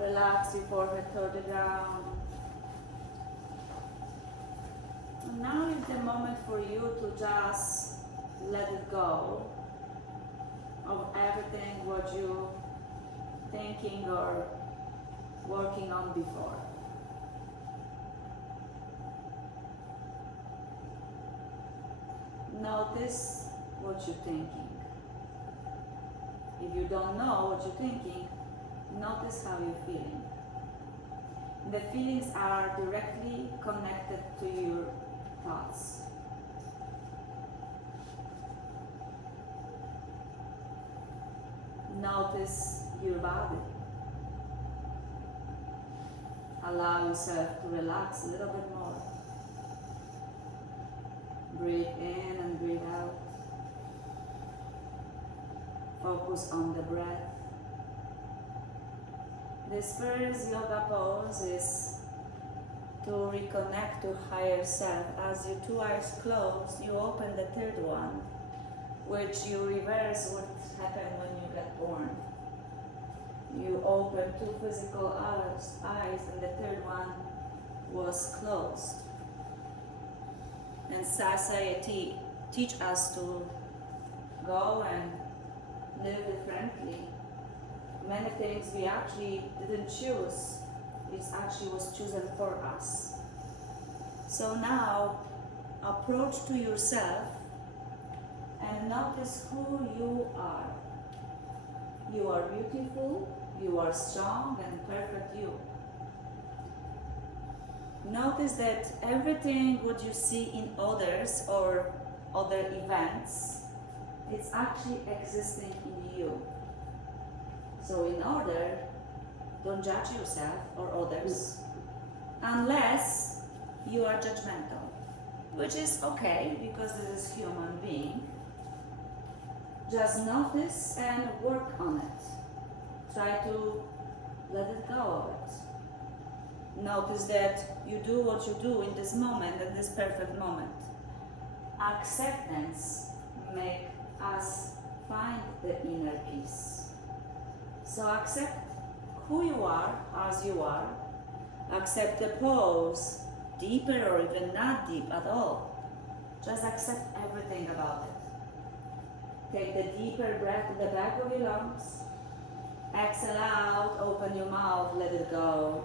Relax your forehead toward the ground. And now is the moment for you to just let it go of everything what you thinking or working on before. Notice what you're thinking. If you don't know what you're thinking, notice how you're feeling. The feelings are directly connected to your thoughts. Notice your body. Allow yourself to relax a little bit more. Breathe in and breathe out. Focus on the breath. This first yoga pose is to reconnect to higher self. As your two eyes close, you open the third one, which you reverse what happened when you got born. You open two physical eyes and the third one was closed. And society teach us to go and live differently. Many things we actually didn't choose, it actually was chosen for us. So now, approach to yourself and notice who you are. You are beautiful, you are strong and perfect you. Notice that everything what you see in others or other events, it's actually existing in you. So in order, don't judge yourself or others unless you are judgmental, which is okay because this is human being. Just notice and work on it. Try to let it go of it. Notice that you do what you do in this moment, in this perfect moment. Acceptance makes us find the inner peace. So accept who you are as you are. Accept the pose, deeper or even not deep at all. Just accept everything about it. Take the deeper breath to the back of your lungs. Exhale out, open your mouth, let it go.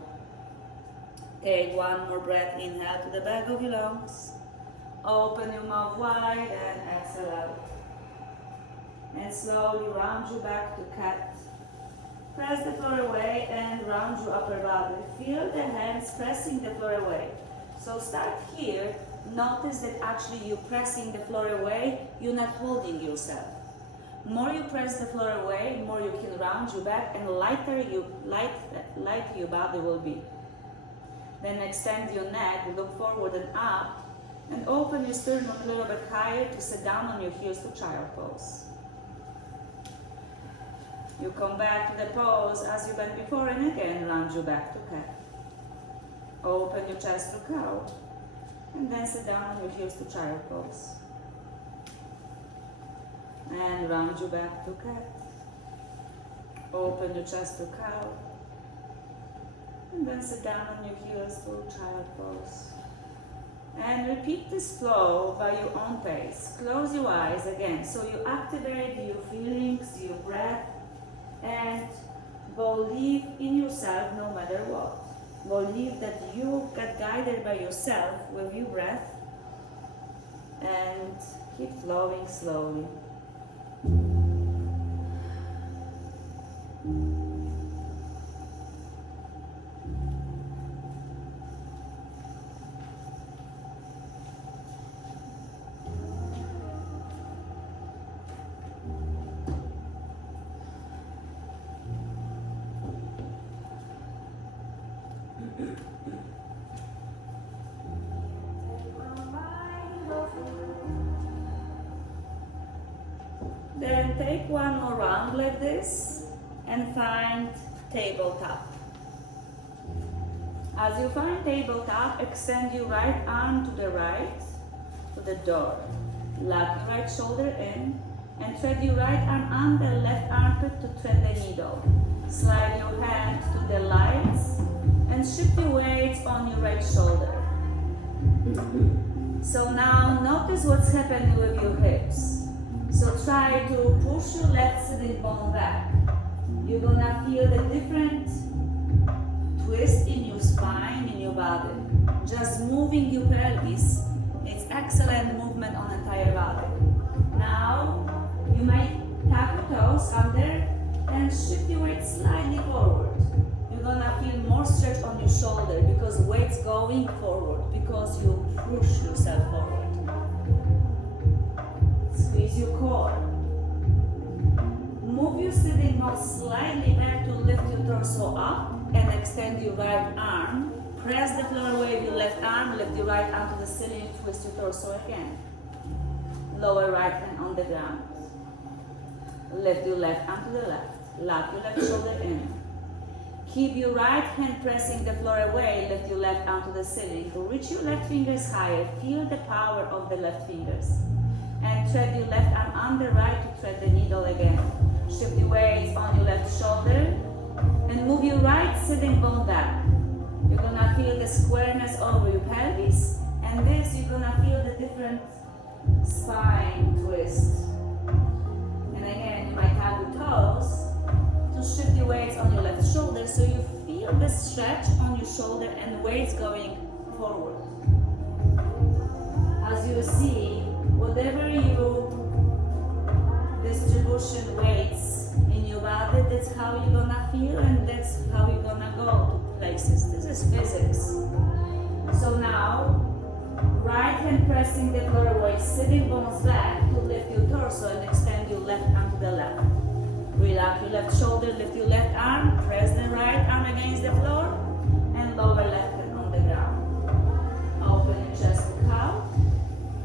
Take one more breath, inhale to the back of your lungs. Open your mouth wide and exhale out. And slowly round your back to cat. Press the floor away and round your upper body. Feel the hands pressing the floor away. So start here. Notice that actually you're pressing the floor away, you're not holding yourself. More you press the floor away, more you can round your back and lighter your body will be. Then extend your neck, look forward and up, and open your sternum a little bit higher to sit down on your heels to child pose. You come back to the pose as you went before and again round your back to cat. Open your chest to cow, and then sit down on your heels to child pose. And round your back to cat. Open your chest to cow. And then sit down on your heels to child pose. And repeat this flow by your own pace. Close your eyes again. So you activate your feelings, your breath, and believe in yourself no matter what. Believe that you get guided by yourself with your breath. And keep flowing slowly. Then take one more round like this and find tabletop. As you find tabletop, extend your right arm to the right, to the door. Lock your right shoulder in and thread your right arm on the left armpit to thread the needle. Slide your hand to the light shift your weight on your right shoulder. So now notice what's happening with your hips. So try to push your left sitting bone back. You're gonna feel the different twist in your spine, in your body. Just moving your pelvis, it's excellent movement on entire body. Now, you might tap your toes under and shift your weight slightly forward. You're gonna feel more stretch on your shoulder because weight's going forward, because you push yourself forward. Squeeze your core. Move your sitting bone slightly back to lift your torso up and extend your right arm. Press the floor away with your left arm, lift your right arm to the ceiling, twist your torso again. Lower right hand on the ground. Lift your left arm to the left. Lock your left shoulder in. Keep your right hand pressing the floor away, lift your left arm to the ceiling. Reach your left fingers higher. Feel the power of the left fingers. And thread your left arm under right to thread the needle again. Shift the weights on your left shoulder and move your right sitting bone back. You're gonna feel the squareness over your pelvis, and this you're gonna feel the different spine twist. And again, you might tap your toes to shift your weights on your left shoulder so you feel the stretch on your shoulder and weights going forward. As you see, whatever you distribution weights in your body, that's how you're gonna feel and that's how you're gonna go to places. This is physics. So now, right hand pressing the floor away, sitting bones back to lift your torso and extend your left arm to the left. Relax your left shoulder, lift your left arm, press the right arm against the floor, and lower left hand on the ground. Open your chest to cow,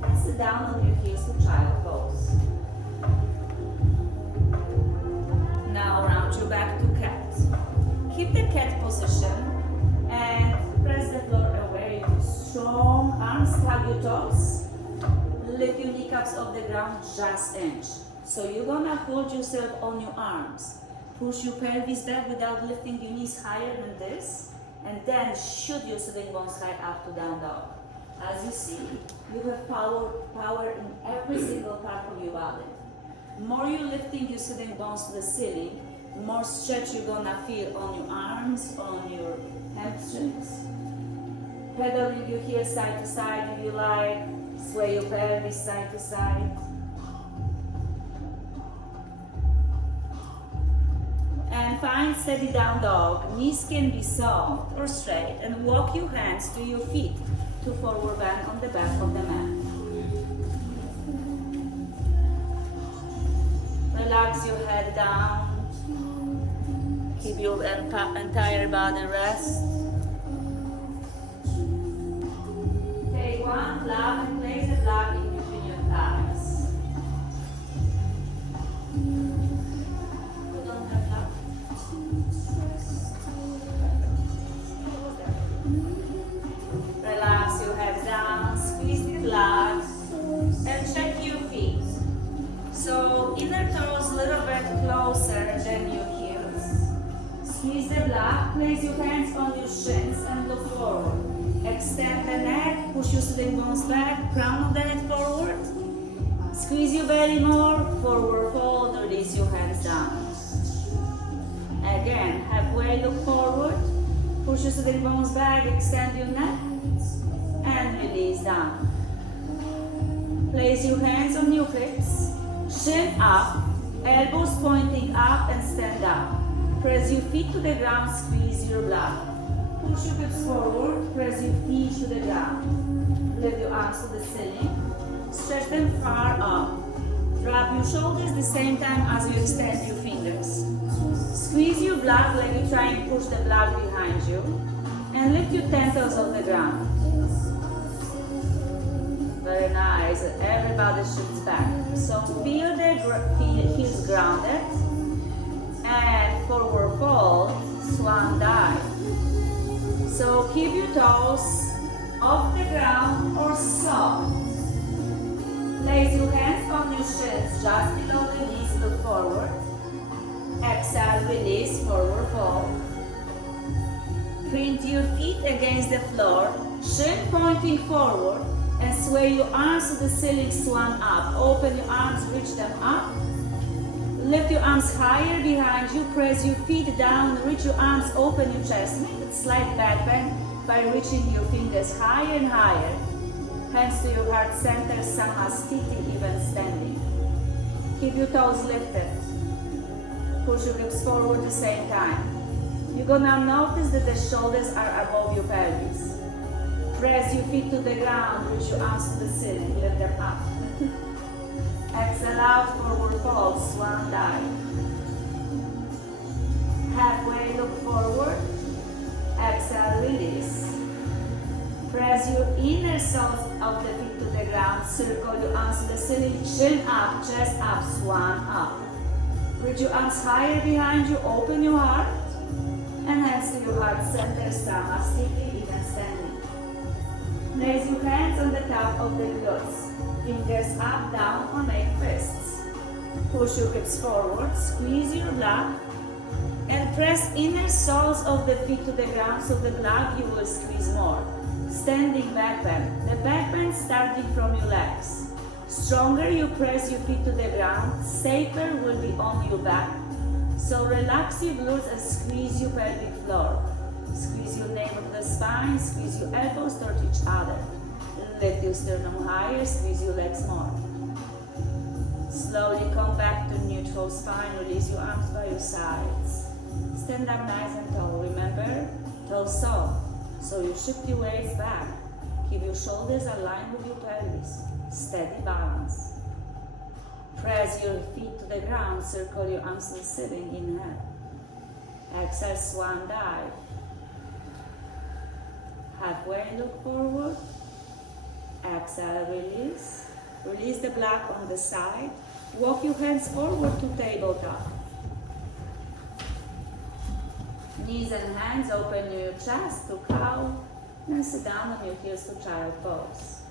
and sit down on your heels to child pose. Now round your back to cat. Keep the cat position and press the floor away with strong arms, tug your toes, lift your kneecaps off the ground just inch. So you're gonna hold yourself on your arms. Push your pelvis back without lifting your knees higher than this, and then shoot your sitting bones high up to down dog. As you see, you have power in every single part of your body. More you're lifting your sitting bones to the ceiling, more stretch you're gonna feel on your arms, on your hamstrings. Pedaling your heels side to side if you like. Sway your pelvis side to side. And find steady down dog. Knees can be soft or straight, and walk your hands to your feet to forward bend on the back of the mat. Relax your head down. Keep your entire body rest. Take one block and place the block in between your thighs. We don't have block. Relax your head down, squeeze the block, and check your feet. So inner toes a little bit closer than your heels. Squeeze the block, place your hands on your shins and look forward. Extend the neck, push your sitting bones back, crown of the head forward. Squeeze your belly more, forward fold, release your hands down. Again, halfway look forward, push your sitting bones back, extend your neck, and release down. Place your hands on your hips, chin up, elbows pointing up and stand up. Press your feet to the ground, squeeze your block. Push your hips forward, press your feet to the ground. Lift your arms to the ceiling, stretch them far up. Drop your shoulders the same time as you extend your fingers. Squeeze your block like you try and push the block behind you. And lift your 10 toes off the ground. Very nice. Everybody shifts back. So feel the heels grounded. And forward fold, swan dive. So keep your toes off the ground or soft. Place your hands on your shins just below the knees, look forward. Exhale, release, forward fold. Print your feet against the floor, shin pointing forward, and sway your arms to the ceiling, swan up. Open your arms, reach them up. Lift your arms higher behind you, press your feet down, reach your arms, open your chest. Make a slight back bend by reaching your fingers higher and higher. Hands to your heart center, Samastiti, even standing. Keep your toes lifted. Push your hips forward at the same time. You're gonna notice that the shoulders are above your pelvis. Press your feet to the ground, reach your arms to the ceiling, lift them up. Exhale out, forward fold, swan dive. Halfway look forward, exhale, release. Press your inner soles of the feet to the ground, circle your arms to the ceiling, chin up, chest up, swan up. Reach your arms higher behind you, open your heart, and hands to your heart center, Samastiti, even standing. Place your hands on the top of the glutes. Fingers up, down, or make fists. Push your hips forward, squeeze your blood, and press inner soles of the feet to the ground so the blood you will squeeze more. Standing back bend. The back bend starting from your legs. Stronger you press your feet to the ground, safer will be on your back. So relax your glutes and squeeze your pelvic floor. Squeeze your navel to the spine, squeeze your elbows toward each other. Lift your sternum higher, squeeze your legs more. Slowly come back to neutral spine, release your arms by your sides. Stand up nice and tall. Remember, toes soft. So you shift your weights back. Keep your shoulders aligned with your pelvis. Steady balance. Press your feet to the ground, circle your arms to the ceiling, inhale. Exhale, swan dive. Halfway look forward. Exhale, release. Release the block on the side. Walk your hands forward to tabletop. Knees and hands, open your chest to cow. Then sit down on your heels to child pose.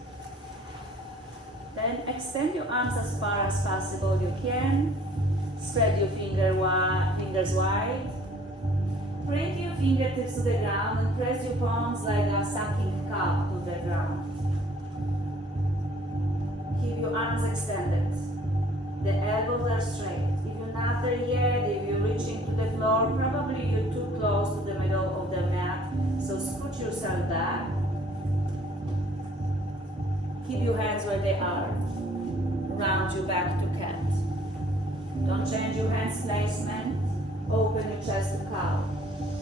Then extend your arms as far as possible you can. Spread your fingers wide. Bring your fingertips to the ground and press your palms like a sucking cup to the ground. Keep your arms extended. The elbows are straight. If you're not there yet, if you're reaching to the floor, probably you're too close to the middle of the mat. So scoot yourself back. Keep your hands where they are. Round your back to cat. Don't change your hands placement. Open your chest to cow.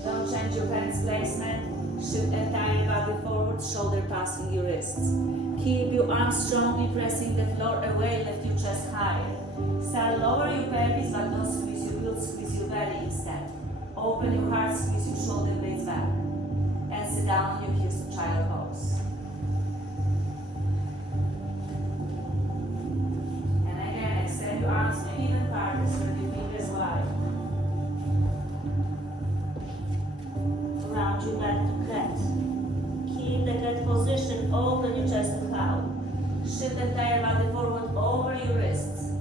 Don't change your hands placement. Shift entire body forward, shoulder passing your wrists. Keep your arms strongly pressing the floor away, lift your chest higher. Start lower your pelvis, but don't squeeze your glutes, squeeze your belly instead. Open your heart, squeeze your shoulder blades back. And sit down on your heels to child pose. And again, extend your arms maybe even farther, spread your fingers wide. Round your back to cat. Keep the cat position, open your chest to cow. Shift the entire body forward over your wrists.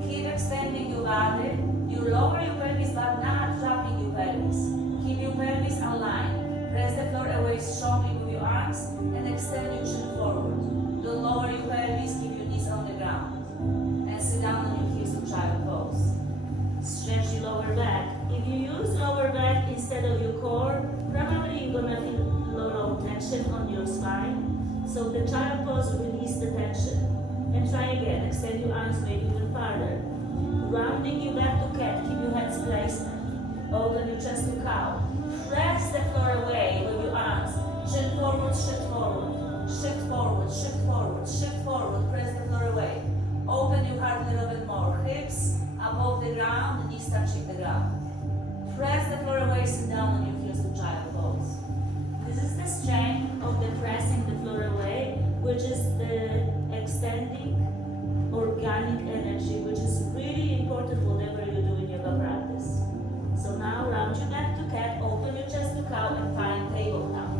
Keep extending your body. You lower your pelvis but not dropping your pelvis. Keep your pelvis aligned. Press the floor away strongly with your arms and extend your chin forward. Don't lower your pelvis, keep your knees on the ground. And sit down on your heels to child pose. Stretch your lower back. If you use lower back instead of your core, probably you're gonna feel a lot of tension on your spine. So the child pose, release the tension. And try again, extend your arms maybe even farther. Rounding you back to cat, keep your hands placement. Open your chest to cow. Press the floor away with your arms. Shift forward, shift forward. Shift forward, shift forward, shift forward. Press the floor away. Open your heart a little bit more. Hips above the ground, knees touching the ground. Press the floor away, sit down on your heels to child pose. This is the strength of the pressing the floor away, which is the extending organic energy, which is really important whatever you do in yoga practice. So now round your back to cat, open your chest to cow, and find tabletop.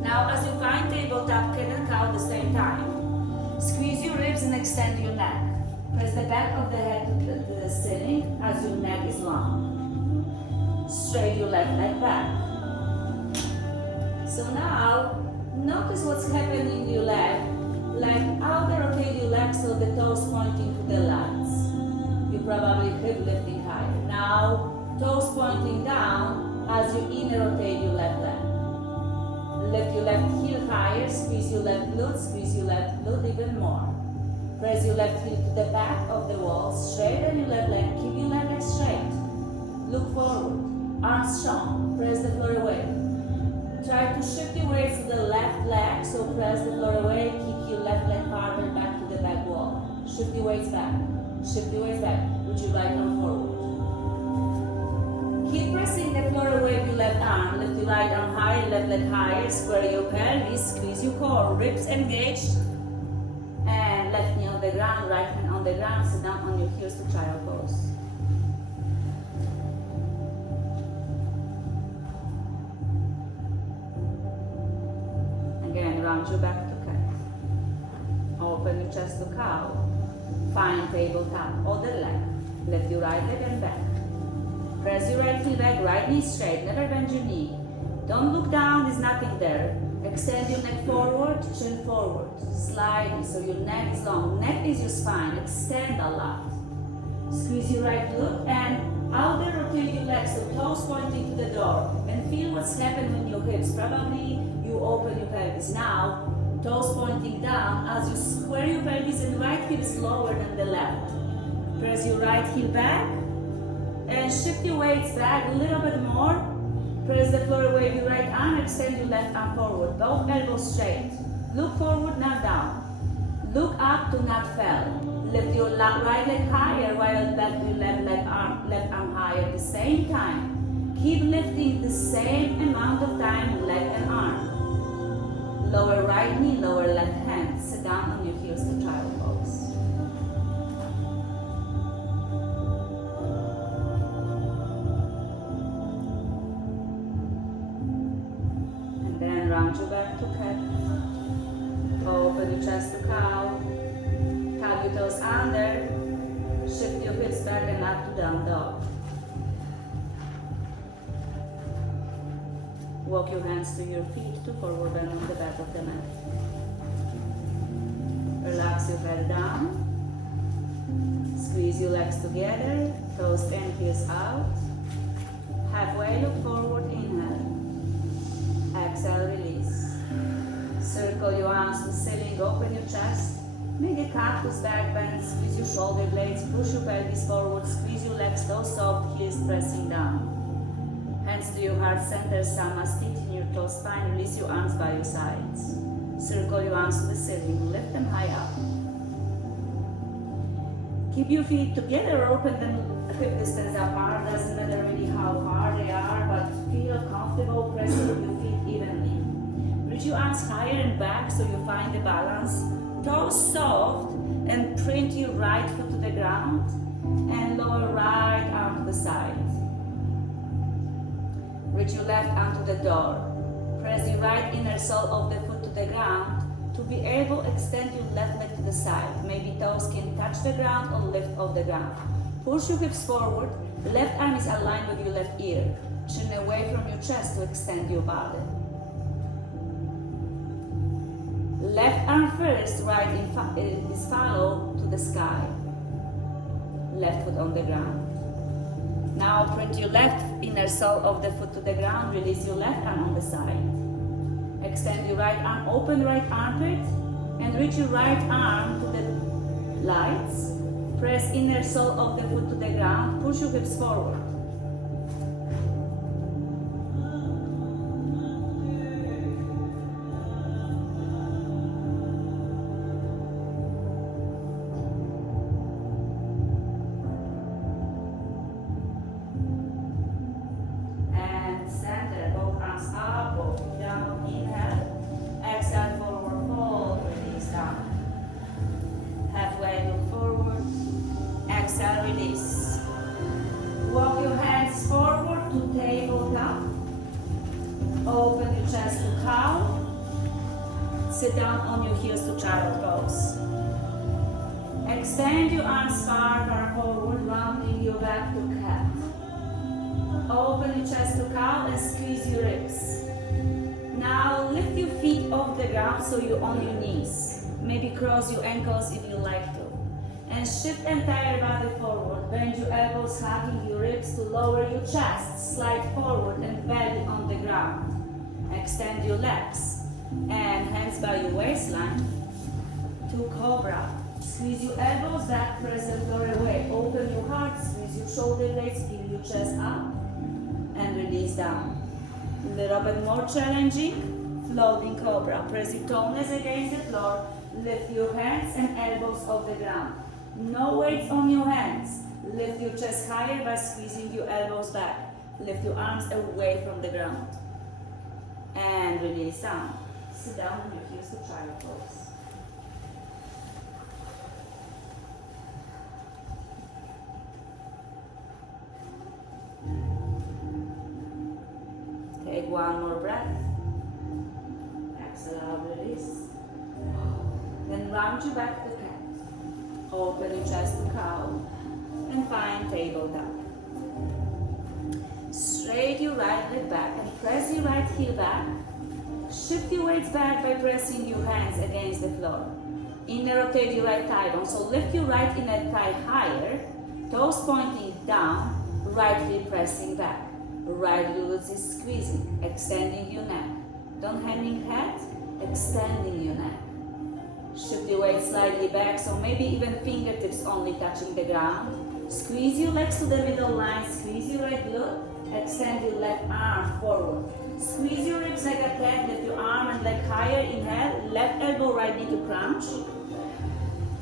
Now as you find tabletop, cat and cow at the same time. Squeeze your ribs and extend your neck. Press the back of the head to the ceiling as your neck is long. Straight your left leg back. So now, notice what's happening in your leg. Like outer rotate your leg so the toes pointing to the lats. You probably hip lifting higher. Now, toes pointing down as you inner rotate your left leg. Lift your left heel higher, squeeze your left glute, squeeze your left glute even more. Press your left heel to the back of the wall, straighten your left leg, keep your left leg straight. Look forward, arms strong, press the floor away. Try to shift your weight to the left leg, so press the floor away, keep your left leg farther back to the back wall. Shift your weights back, shift your weights back, put your right arm forward. Keep pressing the floor away with your left arm, lift your right arm higher, left leg higher, square your pelvis, squeeze your core, ribs engaged, and left knee on the ground, right hand on the ground, sit down on your heels to child pose. Again, round your back to cat. Open your chest to cow. Find tabletop, other leg. Lift your right leg and back. Press your right heel back, right knee straight, never bend your knee. Don't look down, there's nothing there. Extend your neck forward, chin forward. Slide so your neck is long. Neck is your spine, extend a lot. Squeeze your right glute and outer rotate your legs, so toes pointing to the door. And feel what's happening in your hips. Probably you open your pelvis. Now, toes pointing down as you square your pelvis and right heel is lower than the left. Press your right heel back and shift your weights back a little bit more. Press the floor away with your right arm, extend your left arm forward, both elbows straight. Look forward, not down. Look up to not fall. Lift your right leg higher while lift your left arm higher at the same time. Keep lifting the same amount of time, leg and arm. Lower right knee, lower left hand. Sit down on your heels to child pose. And then round your back to cat. Open your chest to cow. Tap your toes under. Shift your hips back and up to down dog. Walk your hands to your feet to forward bend on the back of the mat. Relax your head down. Squeeze your legs together. Toes and heels out. Halfway, look forward, inhale. Exhale, release. Circle your arms to the ceiling, open your chest. Make a cactus back bend, squeeze your shoulder blades, push your pelvis forward, squeeze your legs, toes soft, heels pressing down. Hands to your heart center, samasthiti in your toe spine, release your arms by your sides. Circle your arms to the ceiling, lift them high up. Keep your feet together, open them hip distance apart, doesn't matter really how far they are, but feel comfortable pressing your feet evenly. Reach your arms higher and back so you find the balance. Toes soft and print your right foot to the ground and lower right arm to the side. Reach your left arm to the door. Press your right inner sole of the foot to the ground. To be able, extend your left leg to the side. Maybe toes can touch the ground or lift off the ground. Push your hips forward. Left arm is aligned with your left ear. Chin away from your chest to extend your body. Left arm first, right is follow to the sky. Left foot on the ground. Now print your left inner sole of the foot to the ground. Release your left arm on the side. Extend your right arm, open right armpit, and reach your right arm to the lights. Press inner sole of the foot to the ground. Push your hips forward. Open your chest to cow. Sit down on your heels to child pose. Extend your arms far forward, rounding your back to cat. Open your chest to cow and squeeze your ribs. Now lift your feet off the ground so you're on your knees. Maybe cross your ankles if you like to. And shift entire body forward. Bend your elbows, hugging your ribs to lower your chest. Slide forward and belly on the ground. Extend your legs. And hands by your waistline to cobra. Squeeze your elbows back, press the floor away. Open your heart, squeeze your shoulder blades, feel your chest up. And release down. A little bit more challenging. Floating cobra. Press your toes against the floor. Lift your hands and elbows off the ground. No weights on your hands. Lift your chest higher by squeezing your elbows back. Lift your arms away from the ground. And release down. Sit down on your heels to child pose. Take one more breath. Exhale, release. Then round your back to cat. Open your chest to cow. And find tabletop. Straight your right leg back and press your right heel back. Shift your weights back by pressing your hands against the floor. Inner rotate your right thigh bone. So lift your right inner thigh higher. Toes pointing down. Right heel pressing back. Right glutes is squeezing, extending your neck. Don't hanging head, extending your neck. Shift your weight slightly back, so maybe even fingertips only touching the ground. Squeeze your legs to the middle line, squeeze your right glute, extend your left arm forward. Squeeze your ribs like a cat, lift your arm and leg higher, inhale, left elbow, right knee to crunch.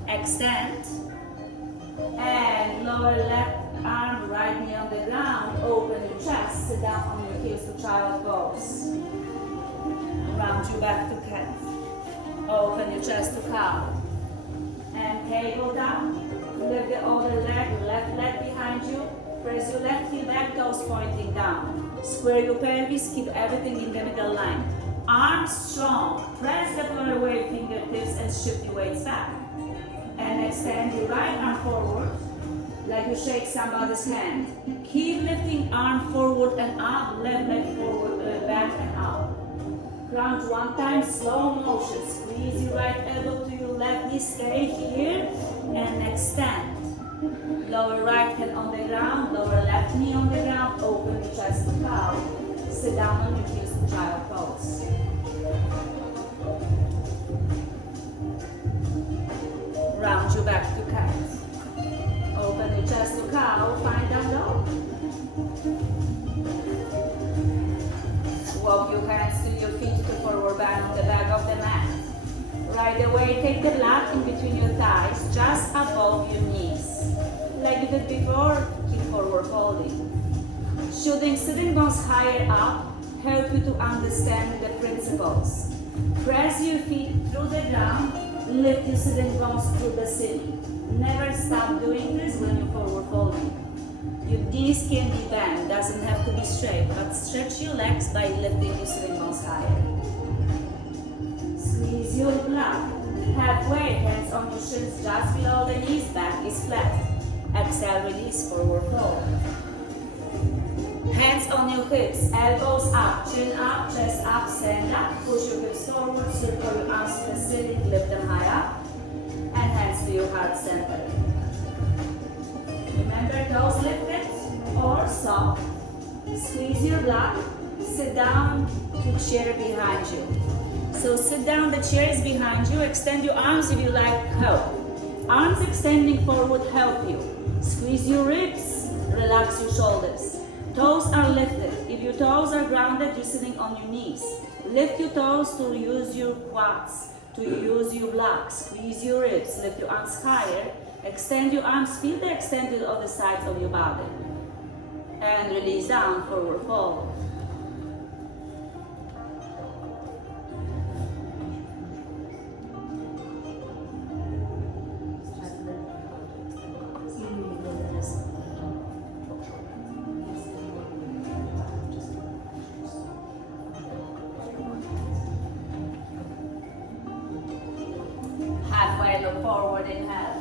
Extend, and lower left arm, right knee on the ground, open your chest, sit down on your heels to child pose. Round your back to cat. Open your chest to cow. And table down. Lift the other leg, left leg behind you. Press your left heel back, toes pointing down. Square your pelvis, keep everything in the middle line. Arms strong. Press the floor away, fingertips, and shift your weights back. And extend your right arm forward, like you shake somebody's hand. Keep lifting arm forward and up, left leg forward, back and up. Ground one time, slow motion. Squeeze your right elbow to your left knee, stay here, and extend. Lower right hand on the ground, lower left knee on the ground, open your chest to cow. Sit down on your heels to child pose. Round your back to cat. Open your chest to cow, find down dog. Walk your hands to your feet to forward bend on the back of the mat. Right away, take the block in between your thighs, just above your knees. Like you did before, keep forward folding. Shooting sitting bones higher up, help you to understand the principles. Press your feet through the ground, lift your sitting bones through the ceiling. Never stop doing this when you're forward folding. Your knees can be bent, doesn't have to be straight, but stretch your legs by lifting your sitting bones higher. Squeeze your block. Halfway, hands on your shins just below the knees, back is flat. Exhale, release, forward fold. Hands on your hips, elbows up, chin up, chest up, stand up. Push your hips forward, circle your arms to the ceiling, lift them high up. And hands to your heart center. Remember, toes lifted or soft. Squeeze your block. Sit down to chair behind you. So sit down, the chair is behind you. Extend your arms if you like help. Arms extending forward help you. Squeeze your ribs, relax your shoulders. Toes are lifted. If your toes are grounded, you're sitting on your knees. Lift your toes to use your quads, to use your blocks. Squeeze your ribs, lift your arms higher. Extend your arms, feel the extended other sides of your body. And release down, forward fold. Halfway, look forward, inhale.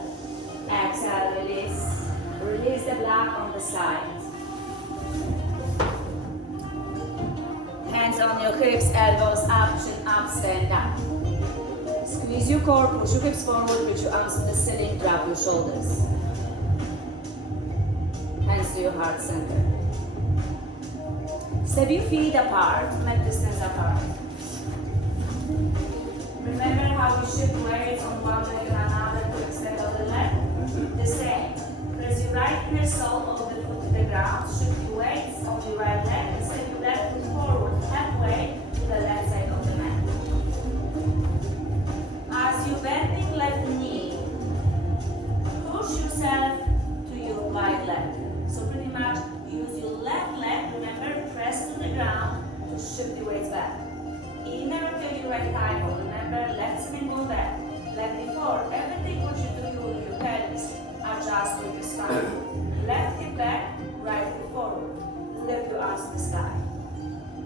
Exhale, release. Release the block on the side. Hands on your hips, elbows up, chin up, stand up. Squeeze your core, push your hips forward, reach your arms to the ceiling, drop your shoulders. Hands to your heart center. Step your feet apart, make distance apart. Remember how you shift weights on one leg and another to extend of the leg? The same. Press your right inner sole of the foot to the ground, shift your weights on your right leg and step your left foot forward halfway to the left side of the mat. As you bending left knee, push yourself to your right leg. So pretty much use your left leg, remember, press to the ground to shift the weights back. Inner rotate your right thigh, remember, left spin go back. Like before, everything what you do with your pelvis, adjust with your spine. Left hip back, right hip forward. Lift your arms to the sky.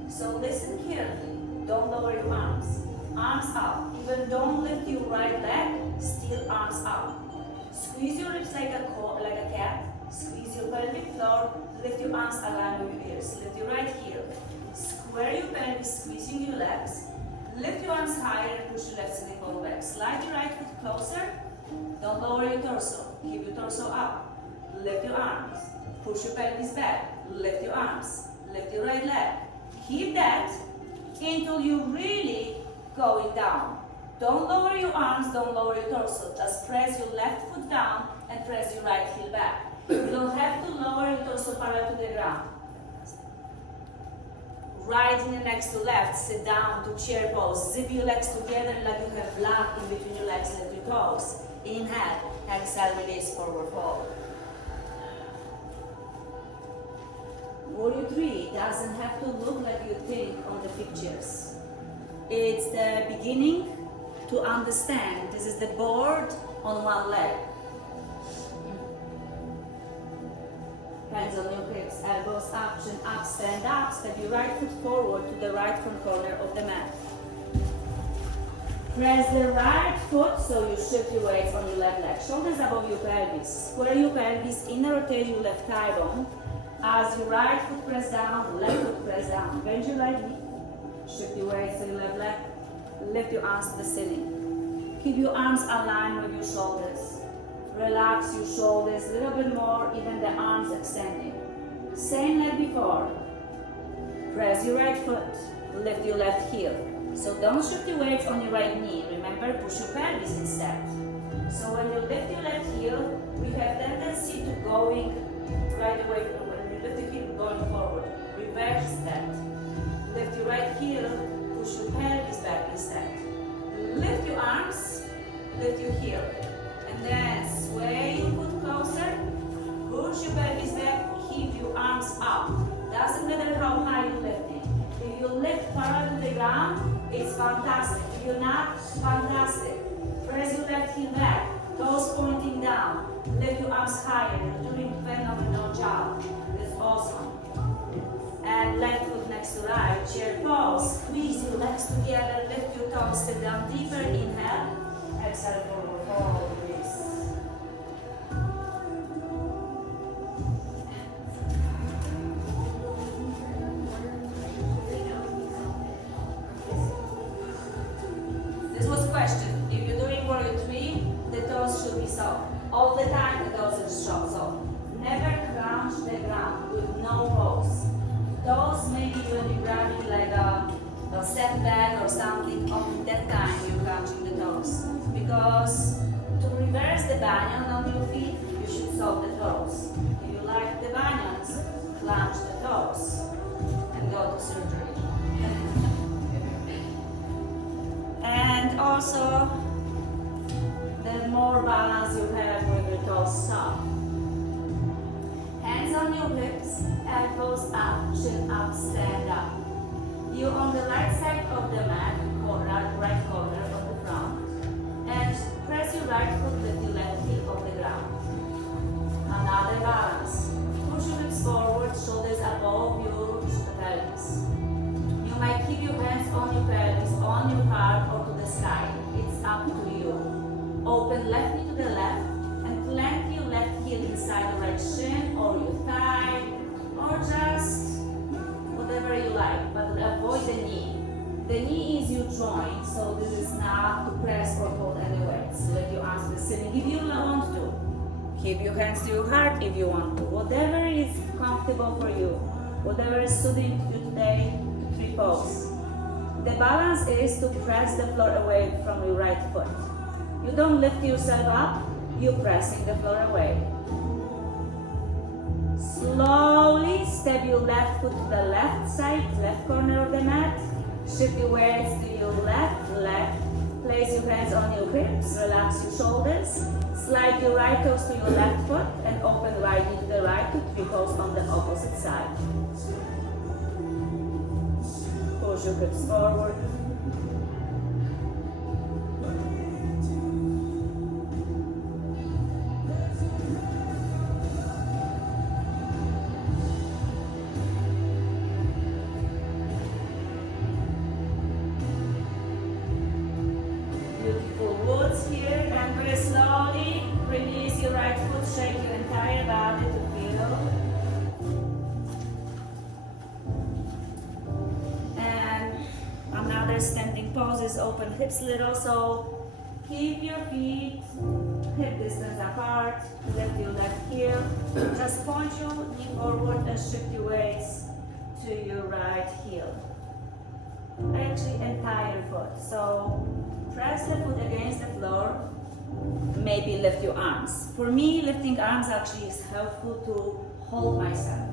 So listen carefully, don't lower your arms. Arms up, even don't lift your right leg, still arms up. Squeeze your lips like a cat. Squeeze your pelvic floor, lift your arms aligned with your ears. Lift your right heel. Square your pelvis, squeezing your legs. Lift your arms higher and push your left side ball back. Slide your right foot closer. Don't lower your torso. Keep your torso up. Lift your arms. Push your pelvis back. Lift your arms. Lift your right leg. Keep that until you're really going down. Don't lower your arms, don't lower your torso. Just press your left foot down and press your right heel back. You don't have to lower your torso parallel to the ground. Right knee next to left, sit down to chair pose. Zip your legs together like you have blood in between your legs and your toes. Inhale, exhale, release, forward fold. Warrior 3 doesn't have to look like you think on the pictures. It's the beginning to understand. This is the board on one leg. Hands on your hips, elbows up, chin up, stand up. Step your right foot forward to the right front corner of the mat. Press the right foot so you shift your weights on your left leg. Shoulders above your pelvis. Square your pelvis, inner rotate your left thigh bone. As your right foot press down, left foot press down. Bend your right knee. Shift your weights to your left leg. Lift your arms to the ceiling. Keep your arms aligned with your shoulders. Relax your shoulders a little bit more, even the arms extending. Same like before. Press your right foot, lift your left heel. So don't shift your weights on your right knee. Remember, push your pelvis instead. So when you lift your left heel, we have tendency to going right away from when you lift the heel going forward. Reverse that. Lift your right heel, push your pelvis back instead. Lift your arms, lift your heel. And then sway your foot closer, push your pelvis back, keep your arms up. Doesn't matter how high you're lifting. If you lift parallel to the ground, it's fantastic. If you're not, fantastic. Press your left heel back, toes pointing down. Lift your arms higher, you're doing phenomenal job. That's awesome. And left foot next to right, chair pose. Squeeze your legs together, lift your toes, sit down deeper, inhale. Exhale, forward fold. This was a question. If you're doing warrior 3, the toes should be soft. All the time the toes are soft. Never crunch the ground with no pose. Toes maybe when you're grabbing like a setback or something, only that time you're crunching the toes. Because to reverse the banyan on your feet, you should soft the toes. If you like the banyans, clench the toes and go to surgery. And also, the more balance you have with your toes soft. Hands on your hips, elbows up, chin up, stand up. You're on the right side of the mat, right corner of the front. And press your right foot with your left heel on the ground. Another balance. Push your hips forward, shoulders above your pelvis. You might keep your hands on your pelvis, on your heart, or to the side. It's up to you. Open left knee to the left and plant your left heel inside the right shin or your thigh, or just whatever you like. But avoid the knee. The knee is your joint, so this is not to press or hold any weights. Let your arms to the ceiling if you want to. Keep your hands to your heart if you want to. Whatever is comfortable for you, whatever is suiting you today, tree pose. The balance is to press the floor away from your right foot. You don't lift yourself up, you're pressing the floor away. Slowly step your left foot to the left side, left corner of the mat. Shift your weights to your left leg. Place your hands on your hips, relax your shoulders. Slide your right toes to your left foot and open right knee to the right to tree pose on the opposite side. Push your hips forward. Beautiful woods here, and very slowly release your right foot, shake your entire body to feel. And another standing pose is open hips little, so keep your feet hip distance apart, lift your left heel, just point your knee forward and shift your weights to your right heel. Actually entire foot, so press the foot against the floor, maybe lift your arms. For me, lifting arms actually is helpful to hold myself.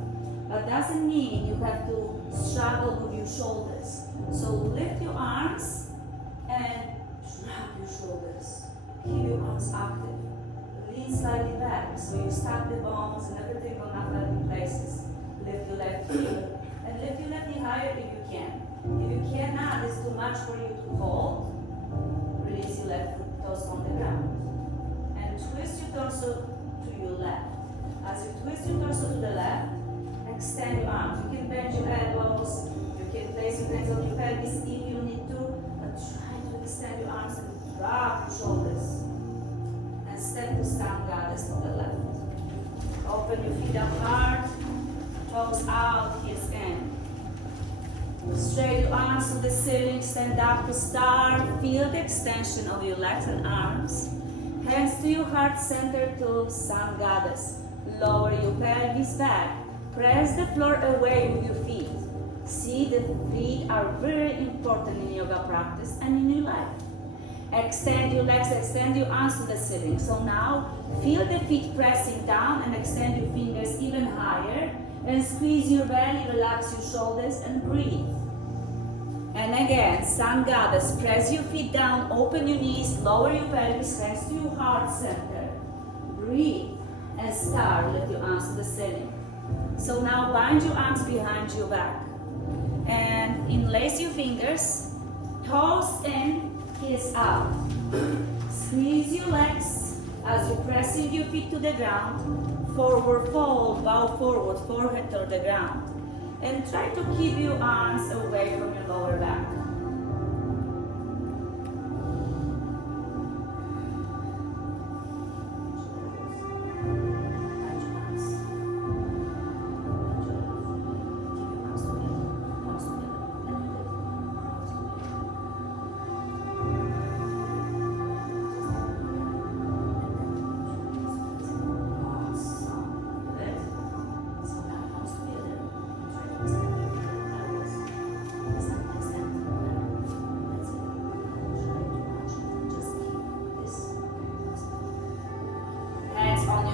But doesn't mean you have to struggle with your shoulders. So lift your arms and drop your shoulders. Keep your arms active. Lean slightly back so you stack the bones and everything will not fall in places. Lift your left heel and lift your left knee higher if you can. If you cannot, it's too much for you to hold. Release your left foot toes on the ground. And twist your torso to your left. As you twist your torso to the left, extend your arms. You can bend your elbows, you can place your hands on your pelvis if you need to, but try to extend your arms and drop your shoulders. And step to stand goddess on the left. Open your feet apart, toes out, heels in. Straight your arms to the ceiling, stand up to start. Feel the extension of your legs and arms. Hands to your heart center to Sun Goddess. Lower your pelvis back. Press the floor away with your feet. See, the feet are very important in yoga practice and in your life. Extend your legs, extend your arms to the ceiling. So now, feel the feet pressing down and extend your fingers even higher. And squeeze your belly, relax your shoulders and breathe. And again, Sun Goddess, press your feet down, open your knees, lower your pelvis, hands to your heart center. Breathe and start, lift your arms to the ceiling. So now bind your arms behind your back. And interlace your fingers, toes in, heels out. Squeeze your legs as you're pressing your feet to the ground. Forward fold, bow forward, forehead toward the ground. And try to keep your arms away from your lower back.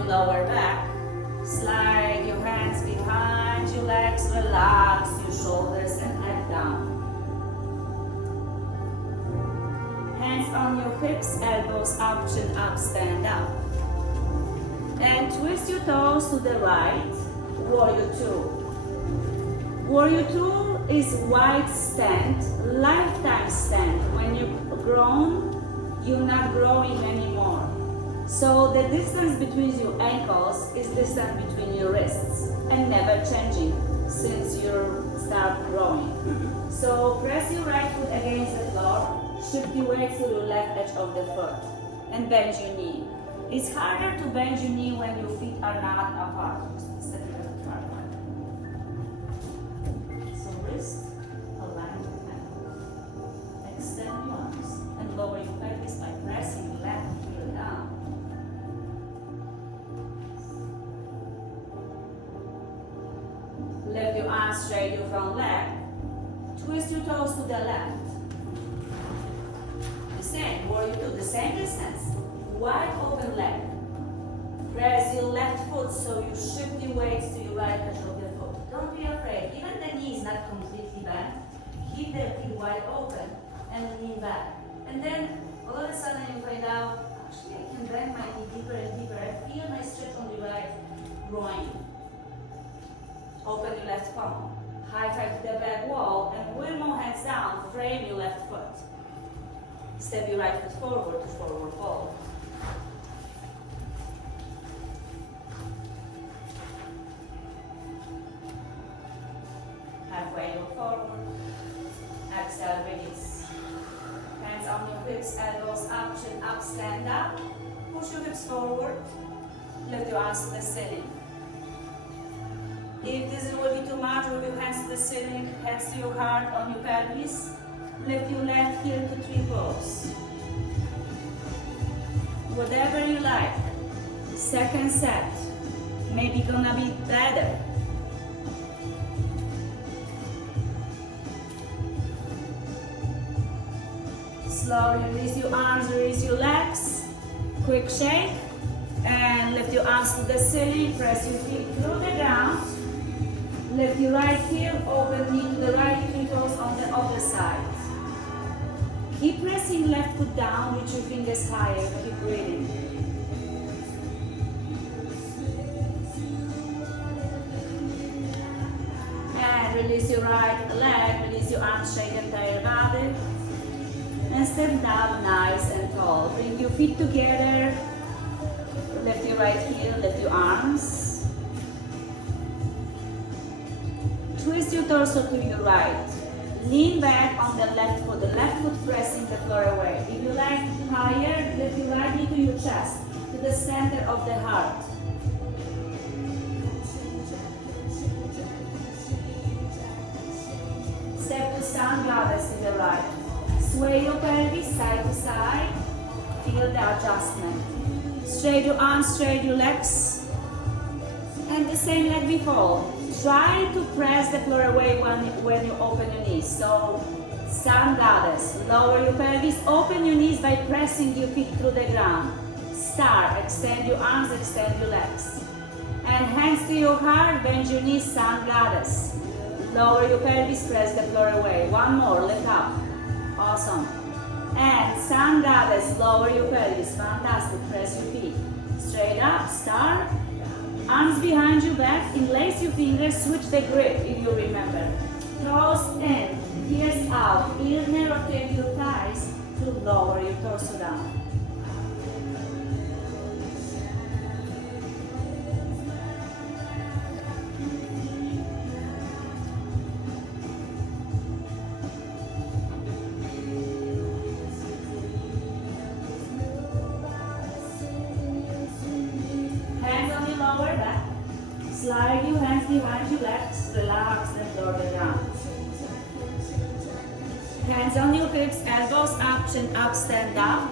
Lower back, slide your hands behind your legs, relax your shoulders and head down. Hands on your hips, elbows up, chin up, stand up. And twist your toes to the right, Warrior Two. Warrior Two is wide stand, lifetime stand. When you've grown, you're not growing anymore. So the distance between your ankles is distance between your wrists and never changing since you start growing. So press your right foot against the floor, shift your weight to your left edge of the foot and bend your knee. It's harder to bend your knee when your feet are not apart. So wrist aligned. straight your front leg. Twist your toes to the left. The same, warrior two, the same distance. Wide open leg. Press your left foot so you shift the weights to your right edge of the foot. Don't be afraid, even the knee is not completely bent. Keep the feet wide open and lean back. And then all of a sudden you find out, actually I can bend my knee deeper and deeper. I feel my stretch on the right groin. Open your left palm. High five to the back wall and with more hands down, frame your left foot. Step your right foot forward to forward fold. Halfway go forward. Exhale, release. Hands on your hips, elbows up, chin up, stand up. Push your hips forward. Lift your arms to the ceiling. If this will be too much, move your hands to the ceiling, hands to your heart on your pelvis. Lift your left heel to tree pose. Whatever you like. Second set. Maybe gonna be better. Slowly release your arms, release your legs. Quick shake. And lift your arms to the ceiling. Press your feet through the ground. Lift your right heel, open knee to the right, three toes on the other side. Keep pressing left foot down, reach your fingers higher, keep breathing. And release your right leg, release your arms, shake entire body. And step down nice and tall. Bring your feet together. Lift your right heel, lift your arms. Twist your torso to your right. Lean back on the left foot pressing the floor away. If you like higher, lift your right knee to your chest, to the center of the heart. Step to sun goddess to the right. Sway your pelvis side to side. Feel the adjustment. Straight your arms, straight your legs. And the same like before. Try to press the floor away when you open your knees. So, sun goddess. Lower your pelvis, open your knees by pressing your feet through the ground. Star, extend your arms, extend your legs. And hands to your heart, bend your knees, sun goddess. Lower your pelvis, press the floor away. One more, lift up. Awesome. And sun goddess, lower your pelvis. Fantastic, press your feet. Straight up, star. Arms behind your back, interlace your fingers, switch the grip if you remember. Toes in, ears out, inner rotate your thighs to lower your torso down. Slide your hands behind your legs, relax and lower the ground. Hands on your hips, elbows up, chin up, stand up.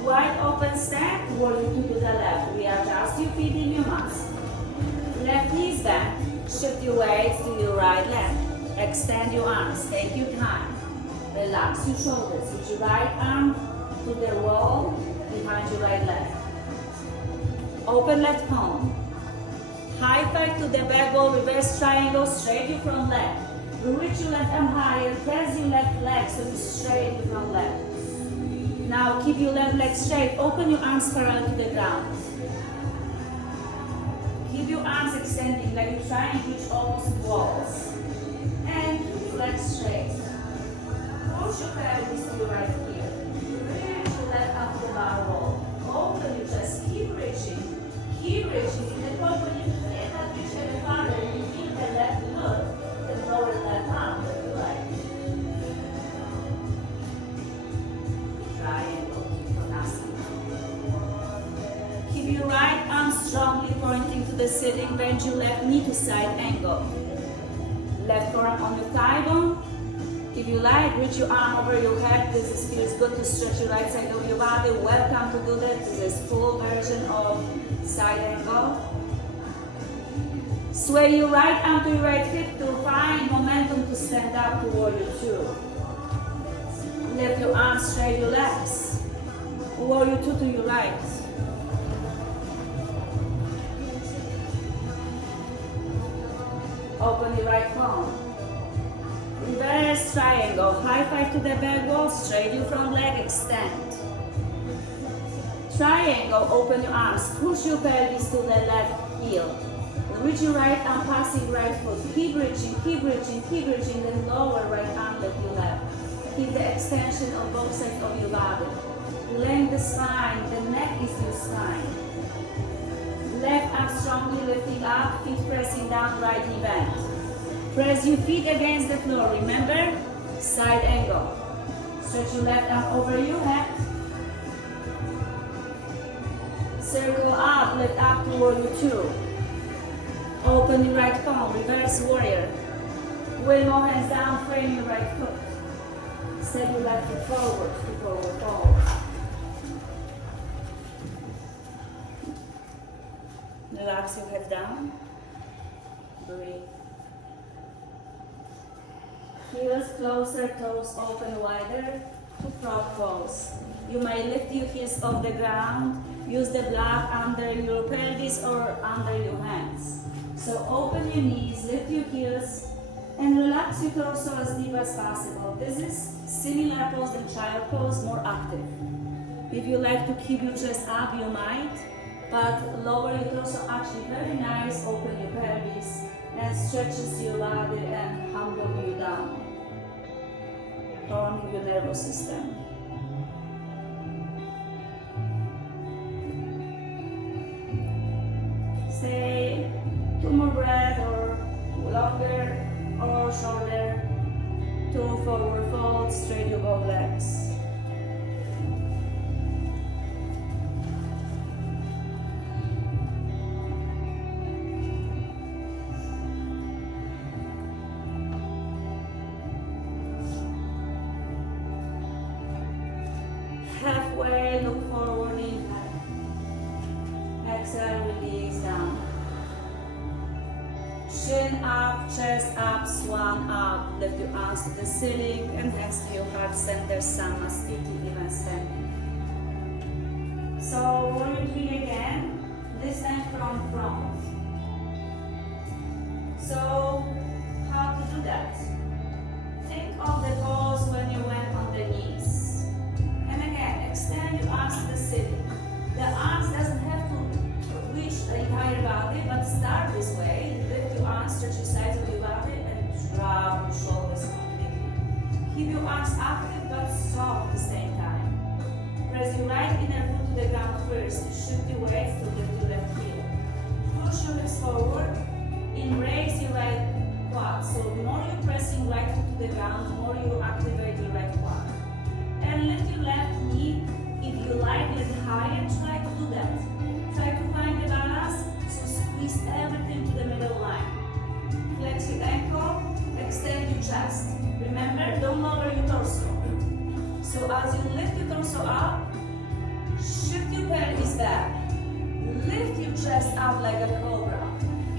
Wide open step, warrior two to the left. Readjust your feet in your mat. Left knees back, shift your weights to your right leg. Extend your arms, take your time. Relax your shoulders, with your right arm to the wall behind your right leg. Open left palm. High five to the back wall, reverse triangle, straight your front leg. Reach your left arm higher, press your left leg so you straight your front leg. Now keep your left leg straight, open your arms parallel to the ground. Keep your arms extending like you're trying to reach opposite walls. And keep your legs straight. Push your pelvis to the right here. Reach your left up to the bar wall. Open your chest, keep reaching. Keep reaching. In the point when you cannot reach any farther, you feel the left foot, the lower left arm, if you like. Triangle, keep your right arm strongly pointing to the ceiling, bend your left knee to side angle. Left forearm on your thigh bone. If you like, reach your arm over your head. This feels good to stretch your right side of your body. Welcome to do that. This is full version of side angle. Sway your right arm to your right hip to find momentum to stand up to warrior two. Lift your arms, straight your legs. Warrior two to your right. Open your right palm. Reverse triangle. High five to the back wall. Straight your front leg. Extend. Triangle. Open your arms. Push your pelvis to the left heel. Reach your right arm, passing right foot. Keep reaching, keep reaching, keep reaching. Then lower right arm, lift your left. Keep the extension on both sides of your body. Lengthen the spine. The neck is your spine. Left arm strongly lifting up, feet pressing down, right knee bend. Press your feet against the floor. Remember, side angle. Stretch your left arm over your head. Circle up, lift up to warrior two. Open your right palm, reverse warrior. Wheel more hands down, frame your right foot. Step your left foot forward to forward fold. Relax your head down. Breathe. Heels closer, toes open wider to frog pose. You may lift your heels off the ground. Use the block under your pelvis or under your hands. So open your knees, lift your heels, and relax your torso as deep as possible. This is similar pose than child pose, more active. If you like to keep your chest up, you might, but lower your torso, actually very nice. Open your pelvis and stretches your body and humble you down, calming your nervous system. Say 2 more breaths, or longer or shorter. 2 forward folds, straight your both legs. Halfway, look forward, inhale. Exhale, release down. Chin up, chest up, swan up. Lift your arms to the ceiling and hands to your heart center, Samasthiti, even standing. So, warrior three again, this time from front. So, how to do that? Think of the pose when you went on the knees. And again, extend your arms to the ceiling. The arms doesn't have to reach the entire body, but start this way. Lift your arms, stretch your sides of your body, and drop your shoulders completely. Keep your arms active but soft at the same time. Press your right inner foot to the ground first. Shift your weights to lift your left heel. Push your hips forward. Embrace your right quad. So the more you're pressing right foot to the ground, the more you activate your right quad. And lift your left knee. If you like, lift higher. Try to do that. Try to find the balance. So squeeze everything to the middle line. Flex your ankle. Extend your chest. Remember, don't lower your torso. So as you lift your torso up, shift your pelvis back. Lift your chest up like a cobra.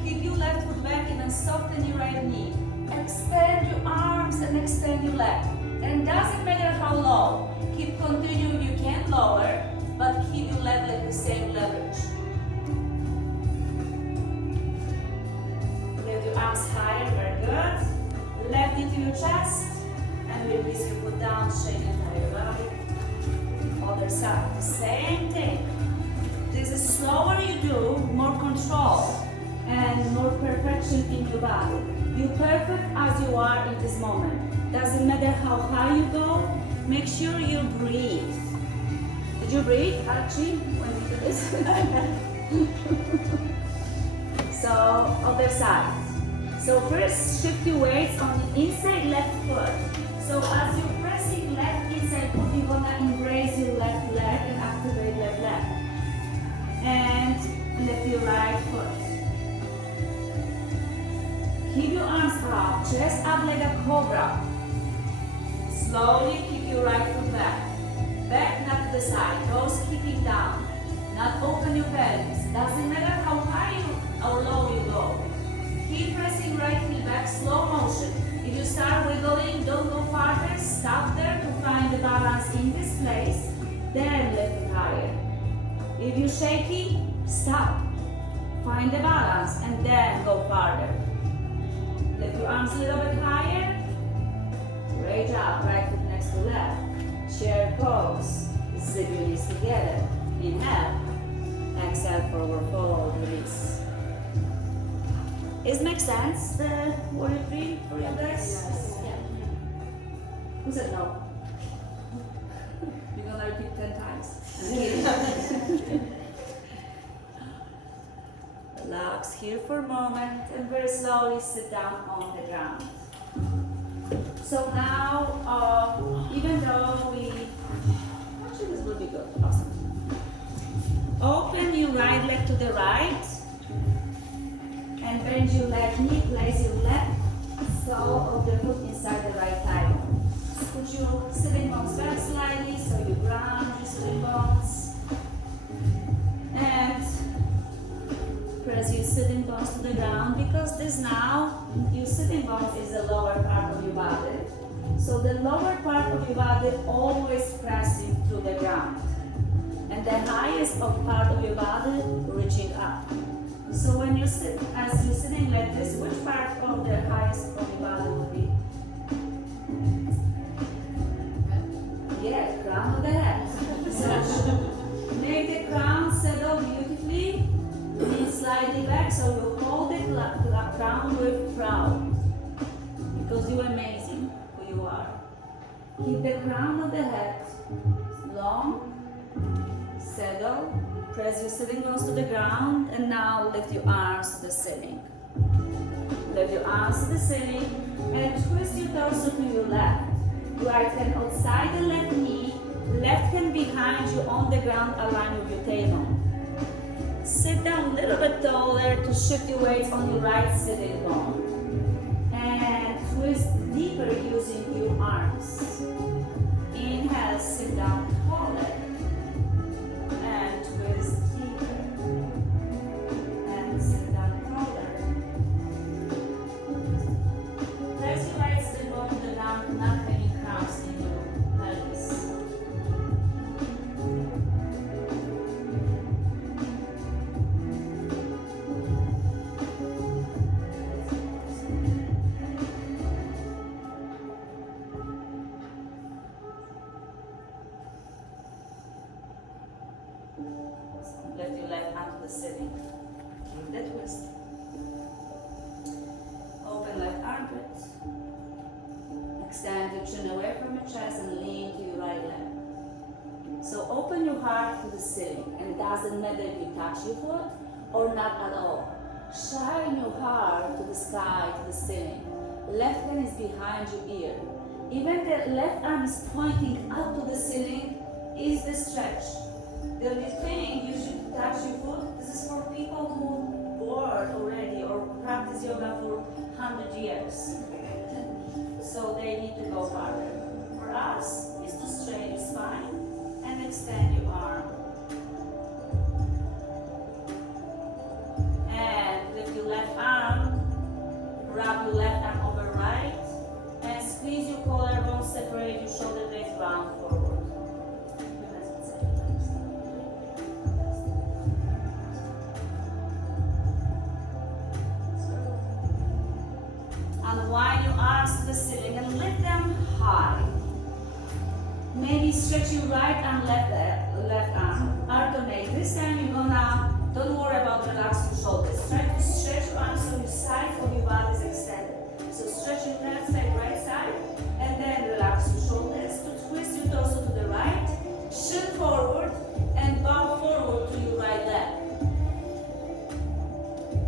Keep your left foot back and then soften your right knee. Extend your arms and extend your leg. And doesn't matter how low. Keep continuing. You can lower, but keep your leg like the same leverage. Lift your arms higher, very good. Left into your chest, and release your foot down, straight entire body. Other side, same thing. This is slower you do, more control and more perfection in your body. You're perfect as you are in this moment. Doesn't matter how high you go, make sure you breathe. Did you breathe, Archie, when you do this? So, other side. So first, shift your weights on the inside left foot. So as you're pressing left inside foot, you're gonna embrace your left leg and activate left leg. And lift your right foot. Keep your arms up, chest up like a cobra. Slowly keep your right foot back. Back, not to the side. Toes kicking down. Not open your pelvis. Doesn't matter how high or low you go. Keep pressing right heel back, slow motion. If you start wiggling, don't go farther. Stop there to find the balance in this place. Then lift it higher. If you're shaky, stop. Find the balance and then go farther. Lift your arms a little bit higher. Great job. Right foot next to left. Chair pose. Zip your knees together. Inhale. Exhale, forward fold, release. Is it make sense, the warrior three for you guys? Yes. Yeah. Who said no? You're gonna repeat 10 times. I'm kidding. Relax here for a moment and very slowly sit down on the ground. So now, even though actually this will be good, awesome. Open your right leg to the right and bend your left knee, place your left sole of the foot inside the right thigh. Put your sitting bones back slightly so you ground your sitting bones. And press your sitting bones to the ground because this now, your sitting bones is the lower part of your body. So the lower part of your body always pressing to the ground. And the highest part of your body reaching up. So when you sit, as you're sitting like this, which part of the highest of your body will be? Yeah, crown of the head. So make the crown settle beautifully. Lean slightly back so you hold the crown with proud. Because you're amazing who you are. Keep the crown of the head long. Settle, press your sitting bones to the ground, and now lift your arms to the ceiling. Lift your arms to the ceiling and twist your torso to your left. Right hand outside the left knee, left hand behind you on the ground, aligned with your tailbone. Sit down a little bit taller to shift your weight on your right sitting bone. And twist deeper using your arms. Inhale, sit down taller. And twist deeper. And sit down taller. Press your right sitting bone to the ground, not any crowns in your pelvis. Lift your left arm to the ceiling. Give that twist. Open left armpit. Extend your chin away from your chest and lean to your right leg. So open your heart to the ceiling, and it doesn't matter if you touch your foot or not at all. Shine your heart to the sky, to the ceiling. Left hand is behind your ear. Even the left arm is pointing up to the ceiling is the stretch. The only thing you should touch your foot. This is for people who bored already or practice yoga for 100 years. So they need to go farther. For us, is to straighten your spine and extend your arm. And lift your left arm, wrap your left arm over right, and squeeze your collarbone, separate your shoulder blades, round forward. Unwind your arms to the ceiling and lift them high. Maybe stretch your right and left arm. Alternate. This time you're gonna, don't worry about relaxing your shoulders. Try to stretch your arms so your sides of your body is extended. So stretch your left side, right side, and then relax your shoulders to twist your torso to the right, chin forward, and bow forward to your right leg.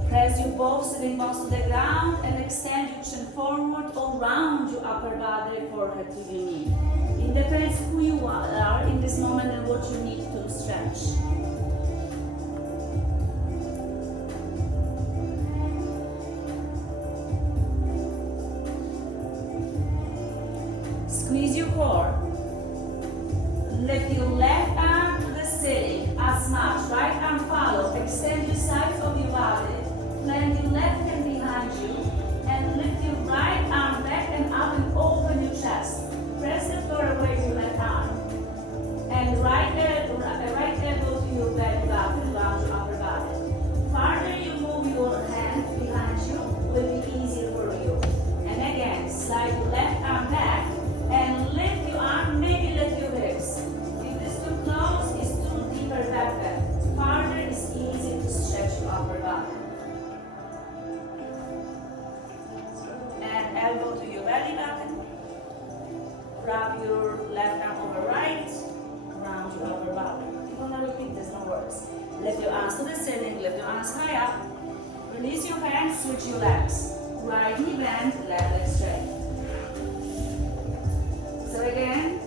Press your both sitting bones to the ground and extend your chin forward around your upper body, forehead to your knee. It depends who you are in this moment and what you need to stretch. Squeeze your core. Lift your left arm to the ceiling as much. Right arm follow. Extend your sides of your body. Plant your left hand behind behind you. And lift your right arm back and up and open your chest. Press the floor away with your left arm. And right elbow to your belly button, round your upper body. Farther you move your hand behind you, will be easier for you. And again, slide your left arm back and lift your arm, maybe lift your hips. If this too close, it's too deeper back bend. Farther is easy to stretch your upper body. And elbow to your belly button. Wrap your left arm over right, round your upper body. You're gonna repeat this, no words. Lift your arms to the ceiling, lift your arms high up. Release your hands, switch your legs. Right knee bend, left leg straight. So again,